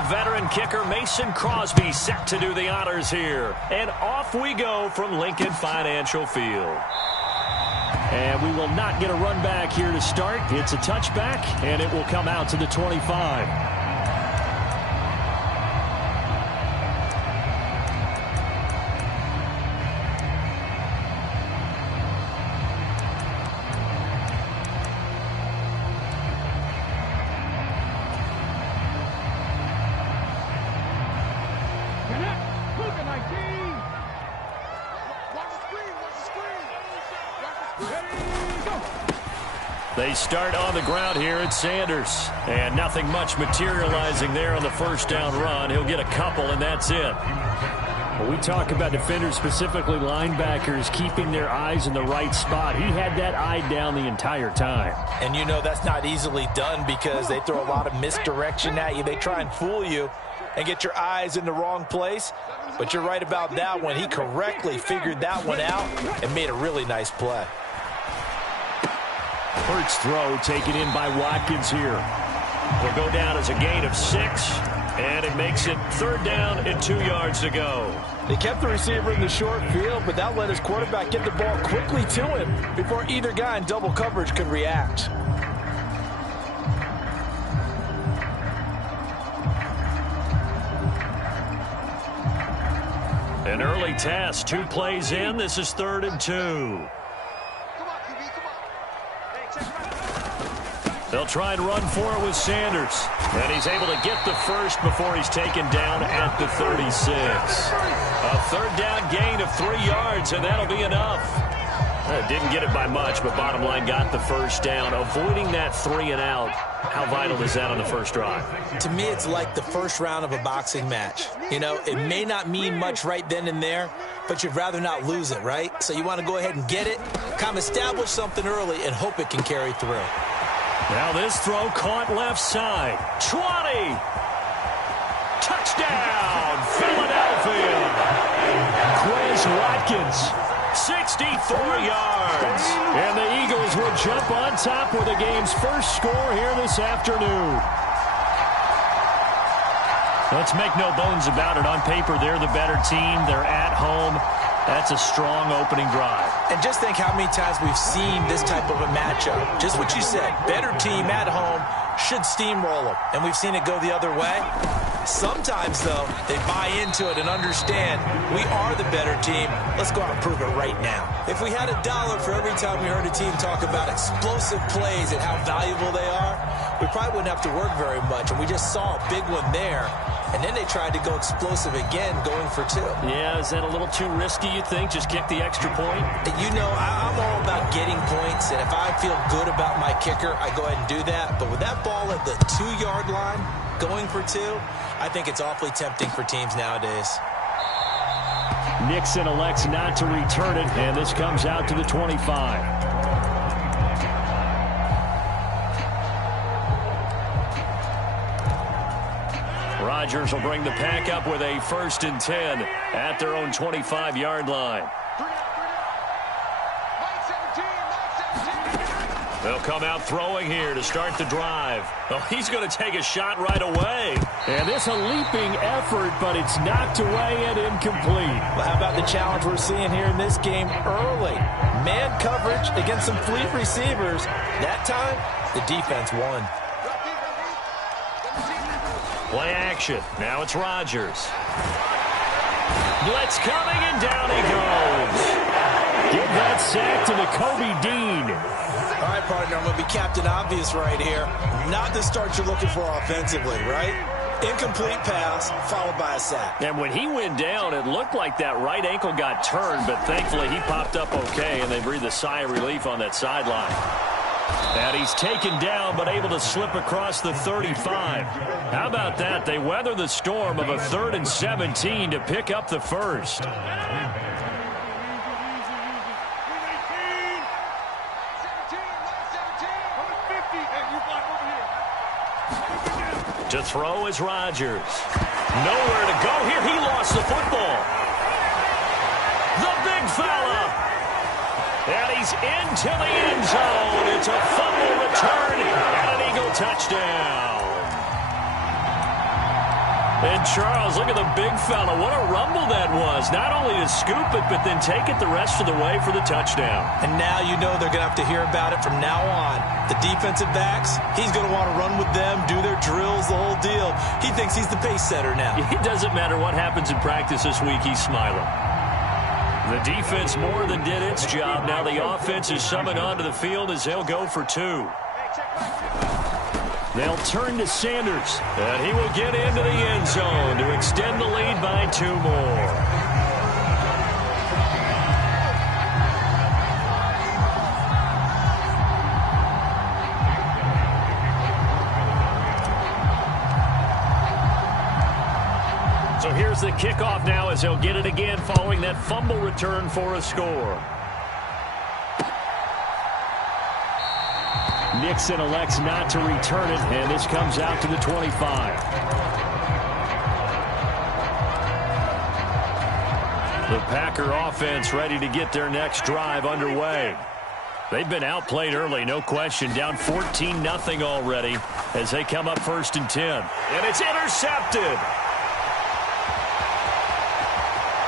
The veteran kicker Mason Crosby set to do the honors here. And off we go from Lincoln Financial Field. And we will not get a run back here to start. It's a touchback, and it will come out to the 25. They start on the ground here at Sanders. And nothing much materializing there on the first down run. He'll get a couple, and that's it. When we talk about defenders, specifically linebackers, keeping their eyes in the right spot, he had that eye down the entire time. And you know that's not easily done because they throw a lot of misdirection at you. They try and fool you and get your eyes in the wrong place. But you're right about that one. He correctly figured that one out and made a really nice play. Hurts throw taken in by Watkins here. Will go down as a gain of 6, and it makes it 3rd down and 2 yards to go. They kept the receiver in the short field, but that let his quarterback get the ball quickly to him before either guy in double coverage could react. An early test, 2 plays in. This is 3rd and 2. They'll try and run for it with Sanders. And he's able to get the first before he's taken down at the 36. A 3rd down gain of 3 yards, and that'll be enough. Didn't get it by much, but bottom line got the first down. Avoiding that 3 and out. How vital is that on the first drive? To me, it's like the first round of a boxing match. You know, it may not mean much right then and there, but you'd rather not lose it, right? So you want to go ahead and get it, kind of establish something early, and hope it can carry through. Now this throw caught left side. 20. Touchdown, Philadelphia. Quez Watkins, 64 yards. And the Eagles will jump on top with the game's first score here this afternoon. Let's make no bones about it. On paper, they're the better team. They're at home. That's a strong opening drive. And just think how many times we've seen this type of a matchup. Just what you said, better team at home should steamroll them. And we've seen it go the other way. Sometimes, though, they buy into it and understand we are the better team. Let's go out and prove it right now. If we had $1 for every time we heard a team talk about explosive plays and how valuable they are, we probably wouldn't have to work very much. And we just saw a big one there. And then they tried to go explosive again, going for 2. Yeah, is that a little too risky, you think? Just kick the extra point? You know, I'm all about getting points, and if I feel good about my kicker, I go ahead and do that. But with that ball at the 2-yard line, going for 2, I think it's awfully tempting for teams nowadays. Nixon elects not to return it, and this comes out to the 25. Rodgers will bring the pack up with a 1st and 10 at their own 25-yard line. They'll come out throwing here to start the drive. Oh, he's going to take a shot right away. And this a leaping effort, but it's knocked away and incomplete. Well, how about the challenge we're seeing here in this game early? Man coverage against some fleet receivers. That time, the defense won. Play action. Now it's Rodgers. Blitz coming, and down he goes. Give that sack to the Kobe Dean. All right, partner, I'm going to be Captain Obvious right here. Not the start you're looking for offensively, right? Incomplete pass, followed by a sack. And when he went down, it looked like that right ankle got turned, but thankfully he popped up okay, and they breathed a sigh of relief on that sideline. And he's taken down, but able to slip across the 35. How about that? They weather the storm of a 3rd and 17 to pick up the first. To throw is Rodgers. Nowhere to go here. He lost the football. The big fella. And he's into the end zone. It's a fumble return and an Eagle touchdown. And Charles, look at the big fella. What a rumble that was. Not only to scoop it, but then take it the rest of the way for the touchdown. And now you know they're going to have to hear about it from now on. The defensive backs, he's going to want to run with them, do their drills, the whole deal. He thinks he's the pace setter now. It doesn't matter what happens in practice this week, he's smiling. The defense more than did its job. Now the offense is summoned onto the field as they'll go for two. They'll turn to Sanders, and he will get into the end zone to extend the lead by 2 more. So here's the kickoff now as they'll get it again following that fumble return for a score. Nixon elects not to return it, and this comes out to the 25. The Packer offense ready to get their next drive underway. They've been outplayed early, no question, down 14-0 already as they come up 1st and 10. And it's intercepted.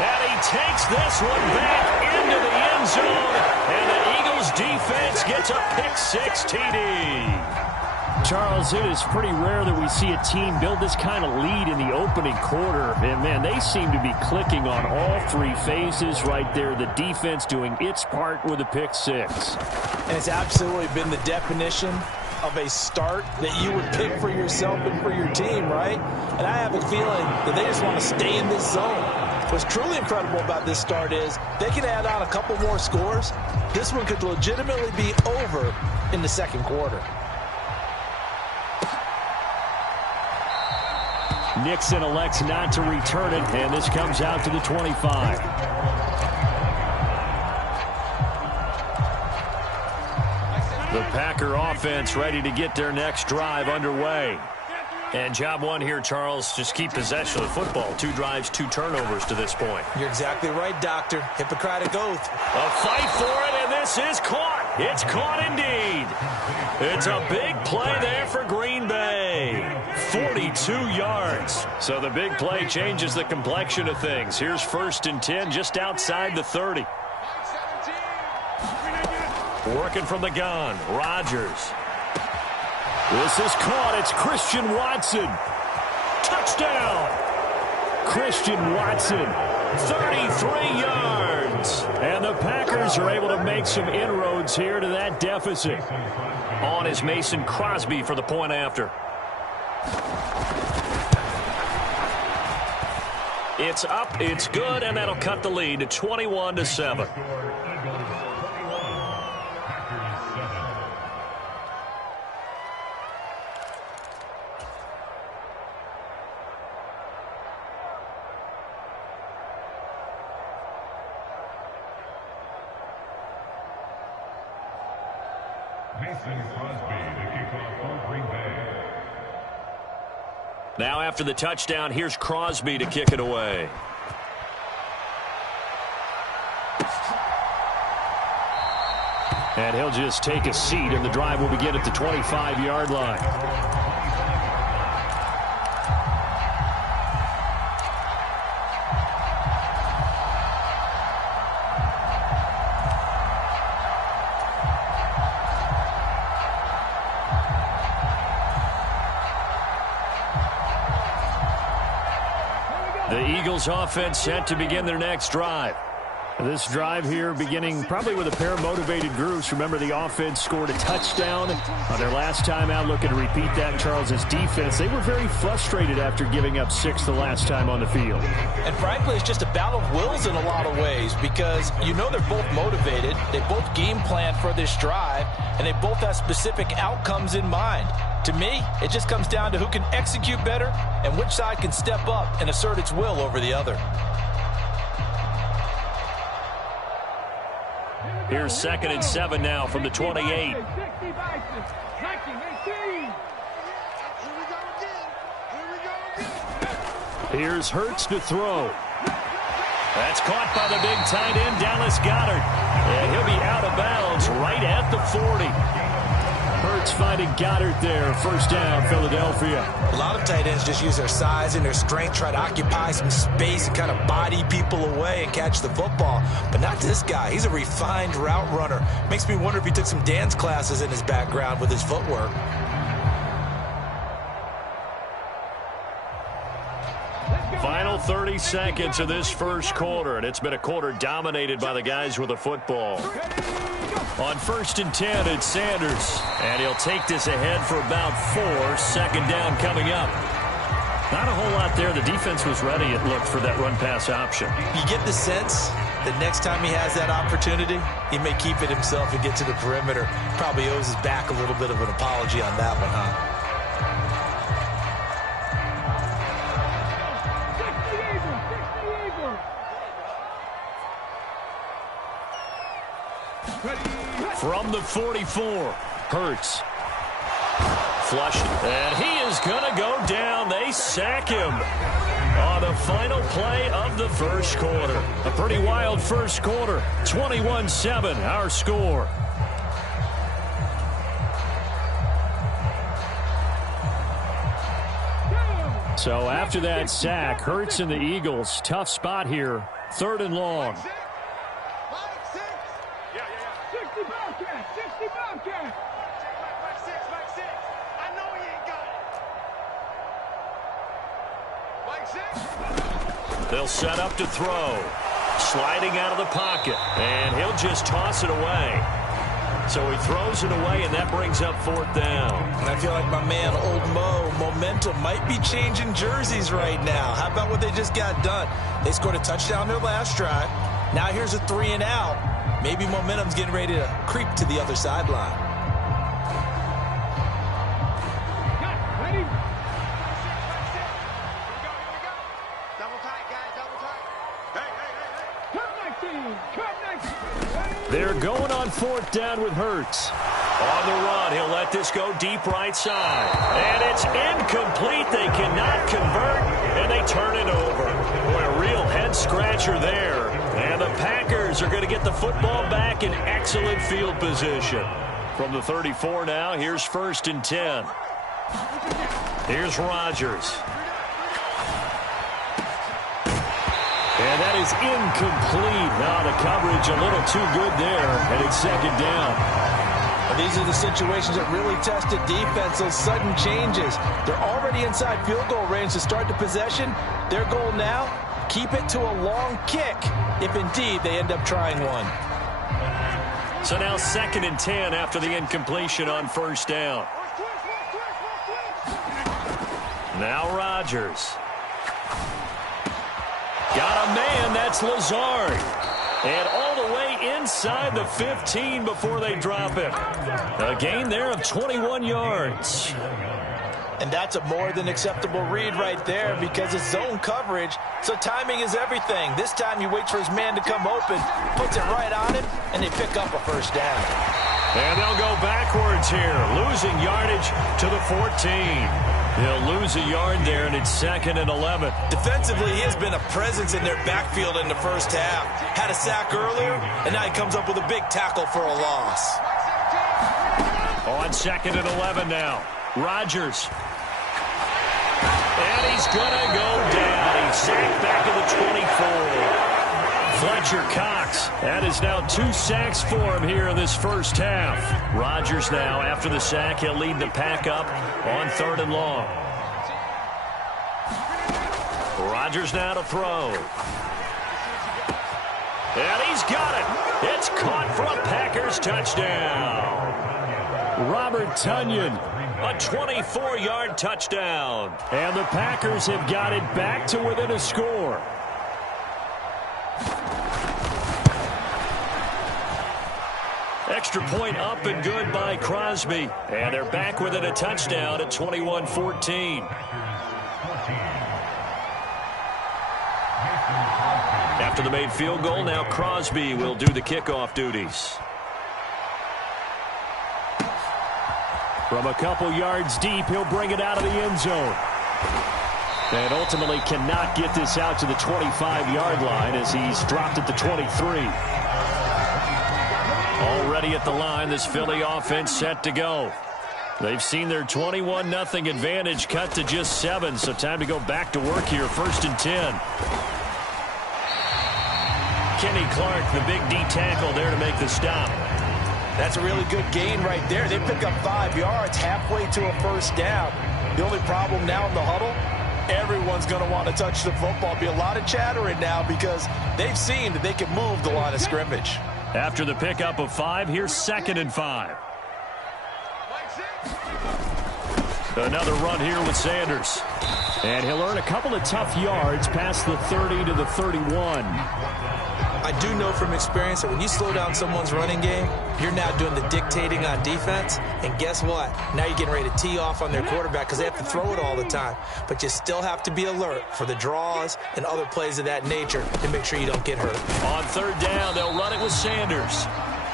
And he takes this one back into the end zone, and the Eagles defense gets a pick-6 TD. Charles, it is pretty rare that we see a team build this kind of lead in the opening quarter. And, man, they seem to be clicking on all 3 phases right there. The defense doing its part with a pick-6. And it's absolutely been the definition of a start that you would pick for yourself and for your team, right? And I have a feeling that they just want to stay in this zone. What's truly incredible about this start is they can add on a couple more scores. This one could legitimately be over in the second quarter. Nixon elects not to return it, and this comes out to the 25. The Packer offense ready to get their next drive underway. And job one here, Charles, just keep possession of the football. 2 drives, 2 turnovers to this point. You're exactly right, Doctor. Hippocratic oath. A fight for it, and this is caught. It's caught indeed. It's a big play there for Green Bay. 42 yards. So the big play changes the complexion of things. Here's 1st and 10 just outside the 30. Working from the gun, Rodgers. This is caught. It's Christian Watson. Touchdown. Christian Watson, 33 yards. And the Packers are able to make some inroads here to that deficit. On is Mason Crosby for the point after. It's up, it's good, and that'll cut the lead to 21-7. Now after the touchdown, here's Crosby to kick it away. And he'll just take a seat, and the drive will begin at the 25-yard line. The Eagles offense set to begin their next drive. This drive here beginning probably with a pair of motivated groups. Remember, the offense scored a touchdown on their last time out. Looking to repeat that. Charles's defense, they were very frustrated after giving up 6 the last time on the field. And frankly, it's just a battle of wills in a lot of ways, because you know they're both motivated. They both game plan for this drive, and they both have specific outcomes in mind. To me, it just comes down to who can execute better and which side can step up and assert its will over the other. Here's 2nd and 7 now from the 28. Here's Hurts to throw. That's caught by the big tight end, Dallas Goedert. And he'll be out of bounds right at the 40. Hurts It's finding Goddard there. First down, Philadelphia. A lot of tight ends just use their size and their strength, try to occupy some space and kind of body people away and catch the football. But not this guy. He's a refined route runner. Makes me wonder if he took some dance classes in his background with his footwork. Final 30 seconds of this first quarter, and it's been a quarter dominated by the guys with the football. On 1st and 10, it's Sanders, and he'll take this ahead for about 4. Second down coming up. Not a whole lot there. The defense was ready, it looked, for that run-pass option. You get the sense that next time he has that opportunity, he may keep it himself and get to the perimeter. Probably owes his back a little bit of an apology on that one, huh? From the 44, Hurts. Flush, and he is going to go down. They sack him on the final play of the first quarter. A pretty wild first quarter. 21-7, our score. So after that sack, Hurts and the Eagles, tough spot here. 3rd and long. They'll set up to throw. Sliding out of the pocket. And he'll just toss it away. So he throws it away, and that brings up 4th down. And I feel like my man, Old Mo, momentum might be changing jerseys right now. How about what they just got done? They scored a touchdown their last drive. Now here's a 3 and out. Maybe momentum's getting ready to creep to the other sideline. They're going on 4th down with Hurts. On the run, he'll let this go deep right side. And it's incomplete. They cannot convert, and they turn it over. Boy, a real head-scratcher there. And the Packers are going to get the football back in excellent field position. From the 34 now, here's 1st and 10. Here's Rodgers. And that is incomplete. Now the coverage a little too good there, and it's 2nd down. These are the situations that really test a defense, those sudden changes. They're already inside field goal range to start the possession. Their goal now, keep it to a long kick, if indeed they end up trying one. So now 2nd and 10 after the incompletion on 1st down. Now Rodgers. Got a man, that's Lazard. And all the way inside the 15 before they drop it. A gain there of 21 yards. And that's a more than acceptable read right there because it's zone coverage, so timing is everything. This time he waits for his man to come open, puts it right on him, and they pick up a 1st down. And they'll go backwards here, losing yardage to the 14. They'll lose a yard there, and it's 2nd and 11. Defensively, he has been a presence in their backfield in the first half. Had a sack earlier, and now he comes up with a big tackle for a loss. On 2nd and 11 now. Rodgers. And he's going to go down. He's sacked back at the 24. Fletcher Cox. That is now 2 sacks for him here in this first half. Rodgers now, after the sack, he'll lead the pack up on 3rd and long. Rodgers now to throw. And he's got it. It's caught for a Packers touchdown. Robert Tonyan, a 24-yard touchdown. And the Packers have got it back to within a score. Extra point up and good by Crosby. And they're back within a touchdown at 21-14. After the made field goal, now Crosby will do the kickoff duties. From a couple yards deep, he'll bring it out of the end zone. And ultimately cannot get this out to the 25-yard line as he's dropped at the 23. Already at the line, this Philly offense set to go. They've seen their 21-0 advantage cut to just 7, so time to go back to work here. 1st and 10. Kenny Clark, the big D tackle there to make the stop. That's a really good gain right there. They pick up 5 yards halfway to a 1st down. The only problem now in the huddle, everyone's going to want to touch the football. Be a lot of chattering now because they've seen that they can move the line of scrimmage. After the pickup of 5, here's 2nd and 5. Another run here with Sanders. And he'll earn a couple of tough yards past the 30 to the 31. I do know from experience that when you slow down someone's running game, you're now doing the dictating on defense. And guess what? Now you're getting ready to tee off on their quarterback because they have to throw it all the time. But you still have to be alert for the draws and other plays of that nature to make sure you don't get hurt. On 3rd down, they'll run it with Sanders.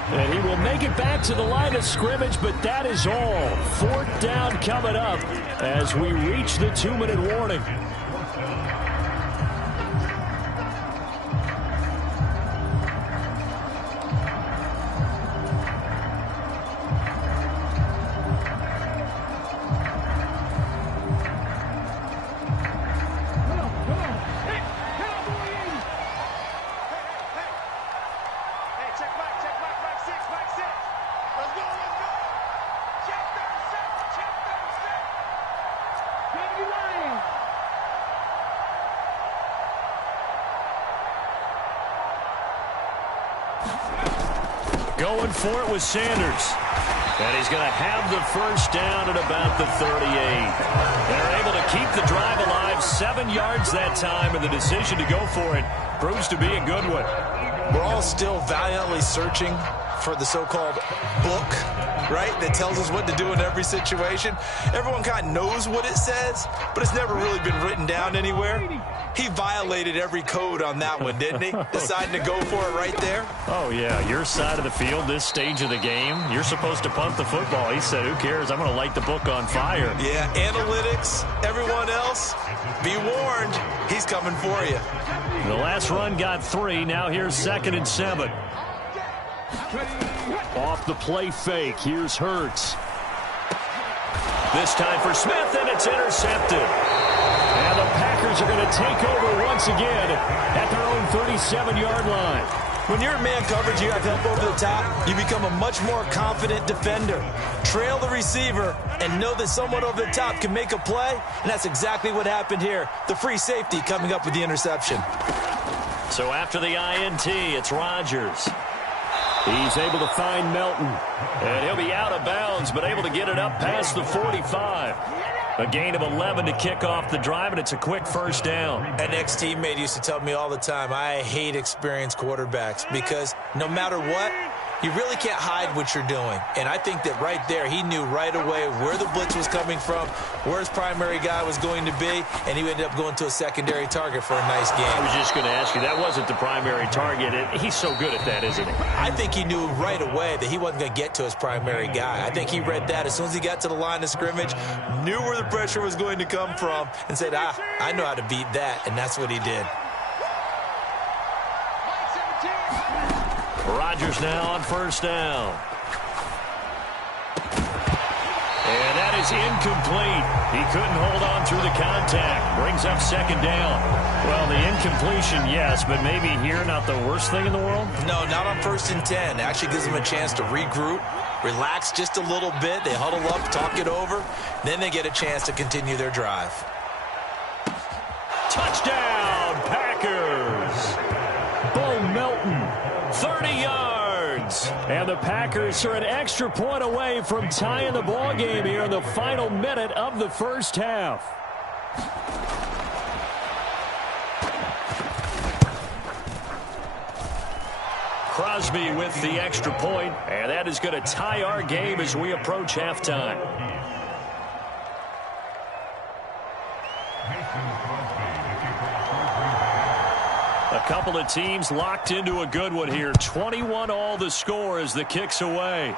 And he will make it back to the line of scrimmage, but that is all. 4th down coming up as we reach the 2-minute warning. Going for it with Sanders. And he's going to have the 1st down at about the 38. They're able to keep the drive alive. 7 yards that time, and the decision to go for it proves to be a good one. We're all still valiantly searching for the so-called book, right, that tells us what to do in every situation. Everyone kind of knows what it says, but it's never really been written down anywhere. He violated every code on that one, didn't he? Deciding to go for it right there. Oh, yeah, your side of the field, this stage of the game, you're supposed to punt the football. He said, who cares? I'm going to light the book on fire. Yeah, analytics, everyone else, be warned, he's coming for you. The last run got 3. Now here's 2nd and 7. Off the play fake. Here's Hurts. This time for Smith, and it's intercepted. And the Packers are going to take over once again at their own 37-yard line. When you're in man coverage, you have help over the top. You become a much more confident defender. Trail the receiver and know that someone over the top can make a play, and that's exactly what happened here. The free safety coming up with the interception. So after the INT, it's Rodgers. He's able to find Melton. And he'll be out of bounds, but able to get it up past the 45. A gain of 11 to kick off the drive, and it's a quick 1st down. An ex-teammate used to tell me all the time, I hate experienced quarterbacks because no matter what, you really can't hide what you're doing. And I think that right there, he knew right away where the blitz was coming from, where his primary guy was going to be, and he ended up going to a secondary target for a nice game. I was just going to ask you, that wasn't the primary target. He's so good at that, isn't he? I think he knew right away that he wasn't going to get to his primary guy. I think he read that as soon as he got to the line of scrimmage, knew where the pressure was going to come from, and said, I know how to beat that, and that's what he did. Rodgers now on 1st down. And that is incomplete. He couldn't hold on through the contact. Brings up 2nd down. Well, the incompletion, yes, but maybe here not the worst thing in the world? No, not on 1st and 10. It actually gives them a chance to regroup, relax just a little bit. They huddle up, talk it over. Then they get a chance to continue their drive. Touchdown, Packers. Bo Melton. 30 yards. And the Packers are an extra point away from tying the ball game here in the final minute of the 1st half. Crosby with the extra point, and that is going to tie our game as we approach halftime. A couple of teams locked into a good one here. 21 all the score as the kick's away.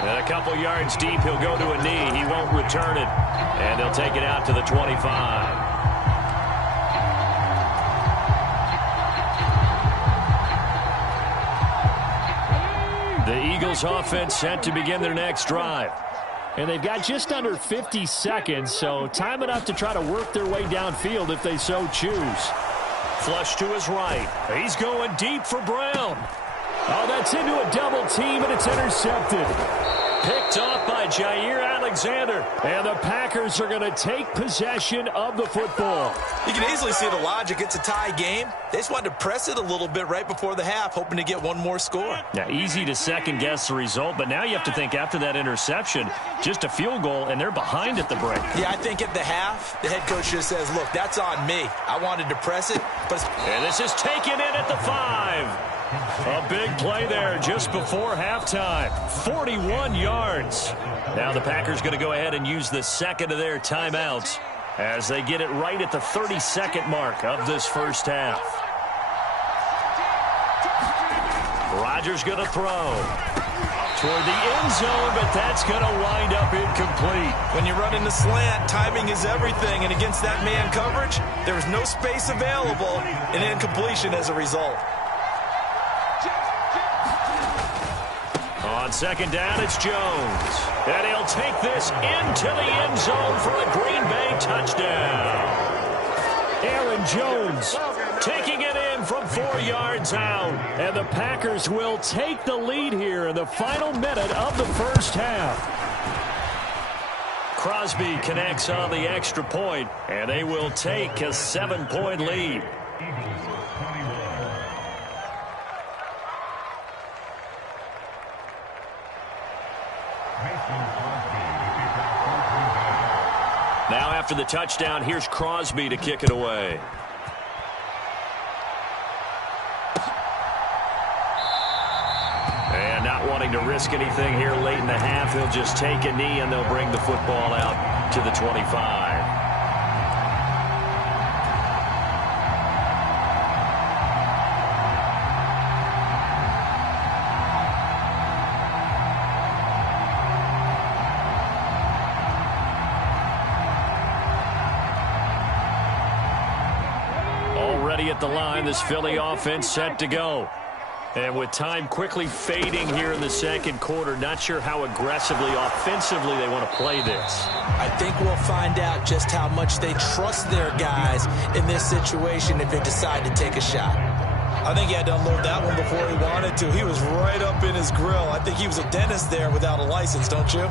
And a couple yards deep, he'll go to a knee. He won't return it. And they'll take it out to the 25. The Eagles offense set to begin their next drive. And they've got just under 50 seconds, so time enough to try to work their way downfield if they so choose. Flush to his right. He's going deep for Brown. Oh, that's into a double team, and it's intercepted. Picked off by Jair Alexander. And the Packers are going to take possession of the football. You can easily see the logic. It's a tie game. They just wanted to press it a little bit right before the half, hoping to get one more score. Yeah, easy to second-guess the result, but now you have to think after that interception, just a field goal, and they're behind at the break. Yeah, I think at the half, the head coach just says, look, that's on me. I wanted to press it. And this is taken in at the 5. A big play there just before halftime. 41 yards. Now the Packers going to go ahead and use the second of their timeouts as they get it right at the 30-second mark of this first half. Rodgers going to throw toward the end zone, but that's going to wind up incomplete. When you run in the slant, timing is everything, and against that man coverage, there's no space available, and incompletion as a result. On second down, it's Jones. And he'll take this into the end zone for a Green Bay touchdown. Aaron Jones taking it in from 4 yards out. And the Packers will take the lead here in the final minute of the first half. Crosby connects on the extra point, and they will take a 7-point lead. Now after the touchdown, here's Crosby to kick it away. And not wanting to risk anything here late in the half, he'll just take a knee and they'll bring the football out to the 25. At the line, this Philly offense set to go. And with time quickly fading here in the second quarter, not sure how aggressively, offensively they want to play this. I think we'll find out just how much they trust their guys in this situation if they decide to take a shot. I think he had to unload that one before he wanted to. He was right up in his grill. I think he was a dentist there without a license, don't you?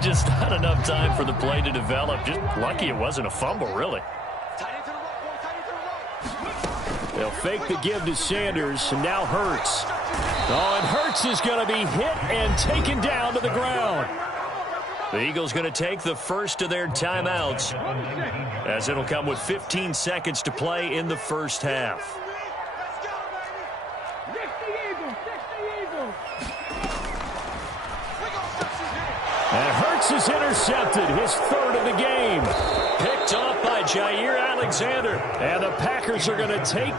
Just not enough time for the play to develop. Just lucky it wasn't a fumble, really. They'll fake the give to Sanders, and now Hurts. Oh, and Hurts is going to be hit and taken down to the ground. The Eagles going to take the first of their timeouts, as it'll come with 15 seconds to play in the first half. And Hurts is intercepted, his third of the game. Picked off by Jair Alexander. And the Packers are going to take